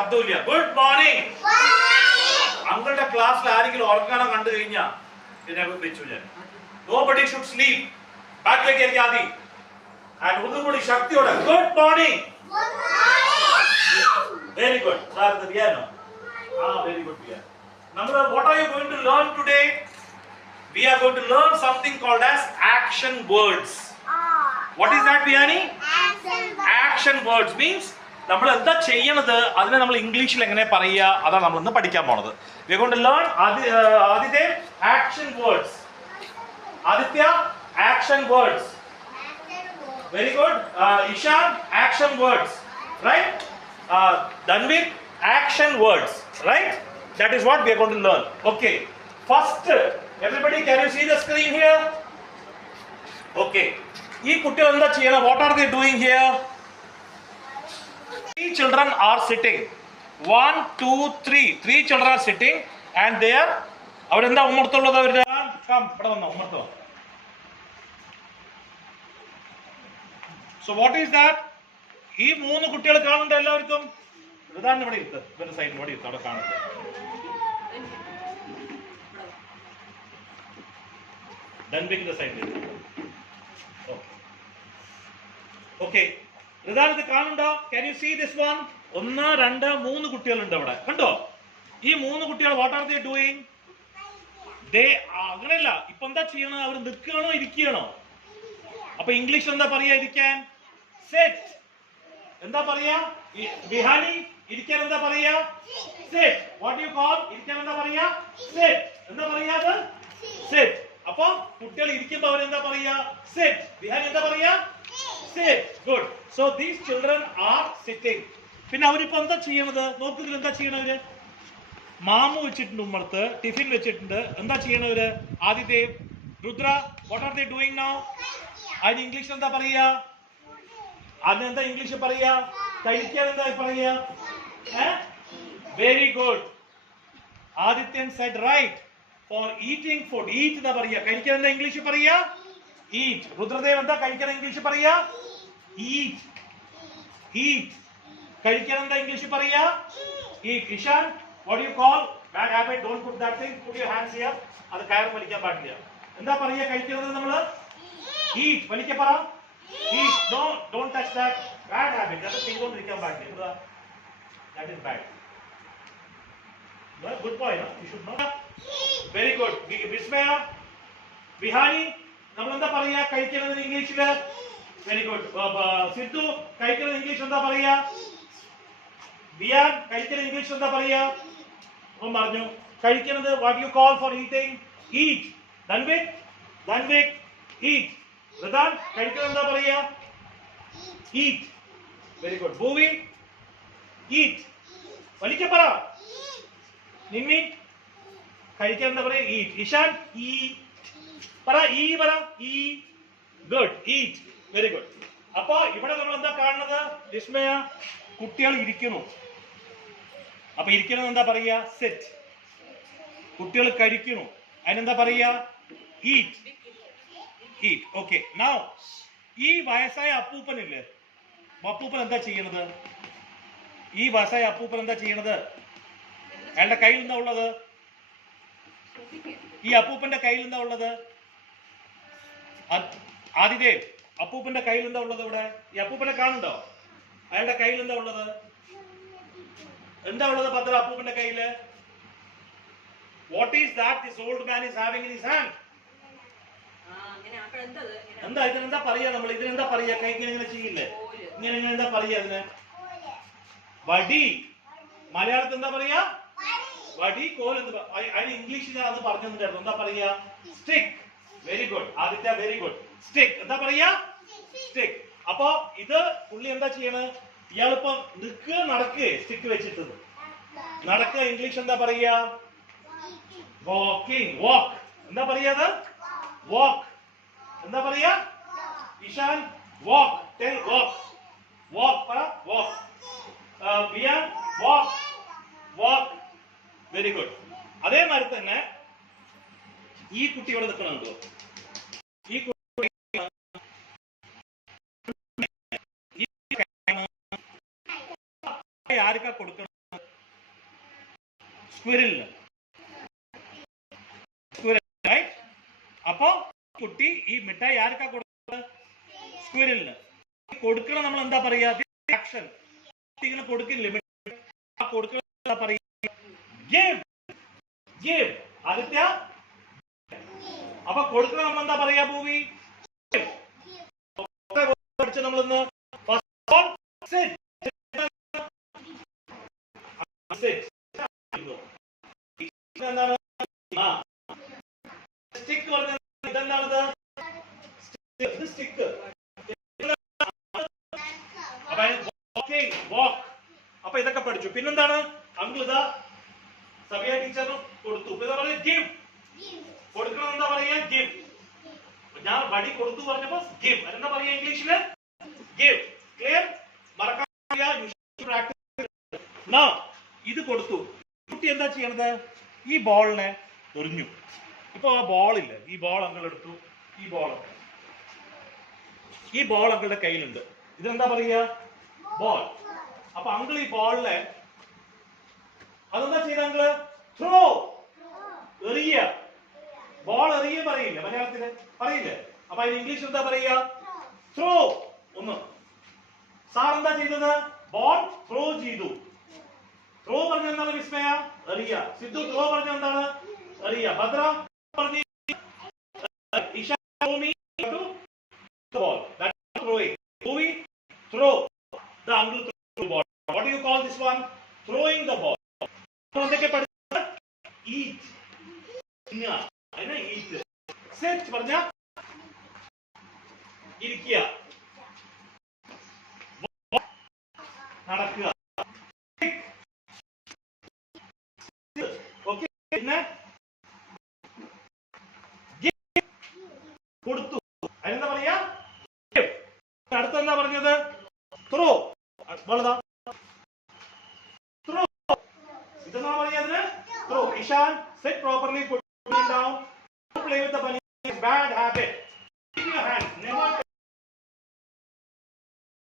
ശബ്ദമില്ല. Good morning. അങ്ങളുടെ ക്ലാസ്സിൽ ആരെങ്കിലും ഉറങ്ങാനോ കണ്ടു കഴിഞ്ഞാ പിന്നെ വെച്ചു ഞാൻ. Nobody should sleep. ബാക്കിലേക്ക് എനിക്ക് ആദ്യം ഒന്നും കൂടി ശക്തിയോടെ good morning. Very good. Piano. Very good, Piano. What are you going to learn today? We are going to learn something called as action words. What is that, Piani? Action words means നമ്മൾ എന്താ ചെയ്യണത് അതിനെ നമ്മൾ ഇംഗ്ലീഷിൽ എങ്ങനെ പറയുക അതാണ് നമ്മൾ ഇന്ന് പഠിക്കാൻ പോണത്. We are going to learn Aditya action words. Aditya, action words. Very good. Ishan, action words. Right? Danvir, action words. Right? That is what we are going to learn. Okay. First, everybody, can you see the screen here? Okay. Ee kuttigal endha cheyana? What are they doing here? Three children are sitting. 1, 2, 3. Three children are sitting and they are avarendha ummarthulladu avരുടെ come ഇവിടെ വന്നോ ummarthu. So what is that? ഈ മൂന്ന് കുട്ടികൾ കാണുന്നുണ്ട് എല്ലാവർക്കും. ഇതാണ് ഇവിടെ ഇരുത്ത്. ഇവരുടെ സൈഡിൽ ഇവിടെ ഇരുത്ത്. അവിടെ കാണുന്നത്. ഡൻബിക്കിന്റെ സൈഡിൽ. ഓക്കെ. ഇത് കാണുന്നുണ്ടോ? Can you see this one? 1, 2, 3 കുട്ടികളുണ്ട് അവിടെ. കണ്ടോ? ഈ മൂന്ന് കുട്ടികൾ what are they doing? അങ്ങനെയല്ല. ഇപ്പൊ എന്താ ചെയ്യണത്? അവർ നിൽക്കുകയാണോ ഇരിക്കുകയാണോ? അപ്പൊ ഇംഗ്ലീഷ് എന്താ പറയാ ഇരിക്കാൻ? സെറ്റ്. എന്താ പറയാ? ബിഹാനി ഇരിക്കാൻ എന്താ പറയാ? സെറ്റ്. വാട്ട് യു കോൾ ഇരിക്കാൻ എന്താ പറയാ? സെറ്റ്. എന്താ പറയാ അത്? സെറ്റ്. അപ്പൊ കുട്ടികൾ ഇരിക്കുമ്പോ അവരെന്താ പറയാ? സെറ്റ്. ബിഹാനി എന്താ പറയാ? Set. Good. So these children are sitting. പിന്നെ അവരിപ്പോ എന്താ ചെയ്യണത്? നോക്ക്, ഇതിൽ എന്താ ചെയ്യണവര്? മാമു വെച്ചിട്ടുണ്ട്, ഉമ്മർത്ത് ടിഫിൻ വെച്ചിട്ടുണ്ട്. എന്താ ചെയ്യണവര്? Aditya, Rudra, what are they doing now? അതിന് ഇംഗ്ലീഷ് എന്താ പറയാ? അതിനെന്താ ഇംഗ്ലീഷ് പറയാ? കഴിക്കാൻ എന്താ പറയാ? Very good. Adithyan said right. For eating food eat എന്താ പറയാ? കഴിക്കാൻ എന്താ ഇംഗ്ലീഷ് പറയാ? ഈറ്റ്. രുദ്രദേവ് എന്താ കഴിക്കാൻ ഇംഗ്ലീഷ് പറയാ? ഈറ്റ്. ഈറ്റ്. കഴിക്കാൻ എന്താ ഇംഗ്ലീഷ് പറയാ? Eat. Ishan, what do you call? Bad habit, don't put that thing. Put your hands here. അത് കയറ് വലിക്കാൻ പാടില്ല. എന്താ പറയാ കഴിക്കുന്നത് നമ്മള്? Eat. വലിക്ക പറ. Eat. No, don't touch that. Bad habit. അത് ചെയ്തുകൊണ്ടിരിക്കാൻ പാടില്ല. That is bad. Good boy, no? You should know. Very good. Vismaya, Vihani, നമ്മൾ എന്താ പറയാ കഴിക്കുന്നത് ഇംഗ്ലീഷില്? Very good. സിദ്ധു, കഴിക്കുന്നത് ഇംഗ്ലീഷ് എന്താ പറയാ? ബിയാൻ, കഴിക്കുന്നത് ഇംഗ്ലീഷ് എന്താ പറയാ? അവൻ പറഞ്ഞു കഴിക്കുന്നത് what you call for eating? Eat. Danvik, eat. Radan, കഴിക്കുന്നത് എന്താ പറയാ? Eat. Very good. Bhuvi, eat. വലിക്ക പറ. നിമ്മി, കഴിക്കാൻ എന്താ പറയാ? Eat. Ishan, eat. പറ. പറ. Good. Eat. Very good. അപ്പൊ ഇവിടെ നമ്മൾ എന്താ കാണുന്നത്? വിസ്മയ, കുട്ടികൾ ഇരിക്കുന്നു. അപ്പൊ ഇരിക്കുന്നത് എന്താ പറയാ? സെറ്റ്. കുട്ടികൾ കഴിക്കുന്നു. അതിനെന്താ പറയാ? ഈറ്റ്. ഈറ്റ്. ഓക്കെ. നൗ ഈ വയസ്സായ അപ്പൂപ്പനില്ലേ, അപ്പൂപ്പൻ എന്താ ചെയ്യണത്? ഈ വയസ്സായ അപ്പൂപ്പൻ എന്താ ചെയ്യണത്? അയാളുടെ കയ്യിൽ എന്താ ഉള്ളത്? ഈ അപ്പൂപ്പന്റെ കയ്യിൽ എന്താ ഉള്ളത്? ആദിതേ, അപ്പൂപ്പന്റെ കയ്യിൽ എന്താ ഉള്ളത് ഇവിടെ? ഈ അപ്പൂപ്പനെ കാണുന്നുണ്ടോ? അയാളുടെ കയ്യിൽ എന്താ ഉള്ളത്? എന്താ ഉള്ളത് ഭദ്ര അപ്പൂപ്പന്റെ കയ്യില്? What is that this old man is having in his hand? എന്താ ഇതിനെന്താ പറയാ? നമ്മൾ ഇതിനെന്താ പറയാ? കൈ ഇങ്ങനെ ചെയ്യില്ലേ? ഇങ്ങനെ എന്താ പറയാ അതിന്? വടി. മലയാളത്തിൽ എന്താ പറയാ? വടി. കോൽ. അതിന് ഇംഗ്ലീഷിൽ ഞാൻ അത് പറഞ്ഞിട്ടുണ്ടായിരുന്നു. എന്താ പറയാ? Stick. Very good Aditya, very good. Stick. എന്താ പറയാ? സ്റ്റിക്ക്. അപ്പൊ ഇത് പുള്ളി എന്താ ചെയ്യണത്? ഇയാളിപ്പോ നിൽക്കുക നടക്കുക സ്റ്റിക്ക് വെച്ചിട്ട് നടക്കുക. ഇംഗ്ലീഷ് എന്താ പറയാ? വാക്കിംഗ്. വാക്ക്. എന്താ പറയാ? വാക്ക്. എന്താ പറയാ? ഇഷാൻ, വാക്ക്. Tell walk. വാക്ക് പറ. വാക്ക്. ബിയാൻ, വാക്ക്. വാക്ക്. Very good. അതേമാതിരി തന്നെ ഈ കുട്ടി ഇവിടെ നിൽക്കണുണ്ടോ? ഈ കുട്ടി ആർക്കാ കൊടുക്കണം? സ്ക്വിറിലിന്. അപ്പൊ കുട്ടി ഈ മിഠായി ആർക്കാ കൊടുക്കുന്നത്? സ്ക്വിറിലിന്. കൊടുക്കണം നമ്മൾ എന്താ പറയാ? ആക്ഷൻ. ഇങ്ങനെ കൊടുക്കില്ലേ? കൊടുക്കണം എന്താ പറയാ? ഗിവ്. ഗിവ്. ആദിത്യ. അപ്പൊ കൊടുക്കണം നമ്മൾ എന്താ പറയാ ഭൂമി? നമ്മളൊന്ന് എന്താണ്? സ്റ്റിക്ക് പറഞ്ഞ ഇതെന്താണത്? സ്റ്റിക്ക്. അപ്പൊ ഇതൊക്കെ പഠിച്ചു. പിന്നെന്താണ്? അങ്കിൾ ഇതാ സബിയ ടീച്ചറും കൊടുത്തു. എന്താ പറയുക? ഗിവ്. കൊടുക്കണം എന്താ പറയാ? ഗിവ്. ഞാൻ വടി കൊടുത്തു പറഞ്ഞപ്പോ ഗിവ്. അതെന്താ പറയാ ഇംഗ്ലീഷില്? ഗിവ്. ക്ലിയർ? മറക്കാൻ ഇത് കൊടുത്തു. കുട്ടി എന്താ ചെയ്യണത്? ഈ ബോളിനെ എറിഞ്ഞു. ഇപ്പൊ ആ ബോളില്ല. ഈ ബോൾ അങ്കിൾ എടുത്തു. ഈ ബോൾ അങ്കിളുടെ കയ്യിലുണ്ട്. ഇതെന്താ പറയുക? ബോൾ. അപ്പൊ അങ്കിൾ ഈ ബോളിനെ അതെന്താ ചെയ്ത അങ്കിള്? ത്രോ. എറിയ. ബോൾ എറിയ പറയില്ല മലയാളത്തില്, പറയില്ലേ? അപ്പൊ അതിന് ഇംഗ്ലീഷ് എന്താ പറയുക? ത്രോ. ഒന്ന്. സാർ എന്താ ചെയ്തത്? ബോൾ ത്രോ ചെയ്തു. ത്രോ പറഞ്ഞ എന്താണ് വിസ്മയ? എറിയ. സിദ്ധു ത്രോ പറഞ്ഞ എന്താണ്? എറിയ. ഭദ്ര പറഞ്ഞു ball. That's throwing. Movie, throw. The uncle threw the ball. What do you call this one? Throwing the ball. Eat. Eat. Sit. പറഞ്ഞ ഇരിക്കുക. നടക്കുക. ഓക്കേ. പിന്നെ കൊടുത്തു. അതിനെന്താ പറയാ? അടുത്തെന്താ പറഞ്ഞത്? ത്രോ. ത്രോ. ഇതെന്താ പറയാ? ത്രോ. Ishan, set properly.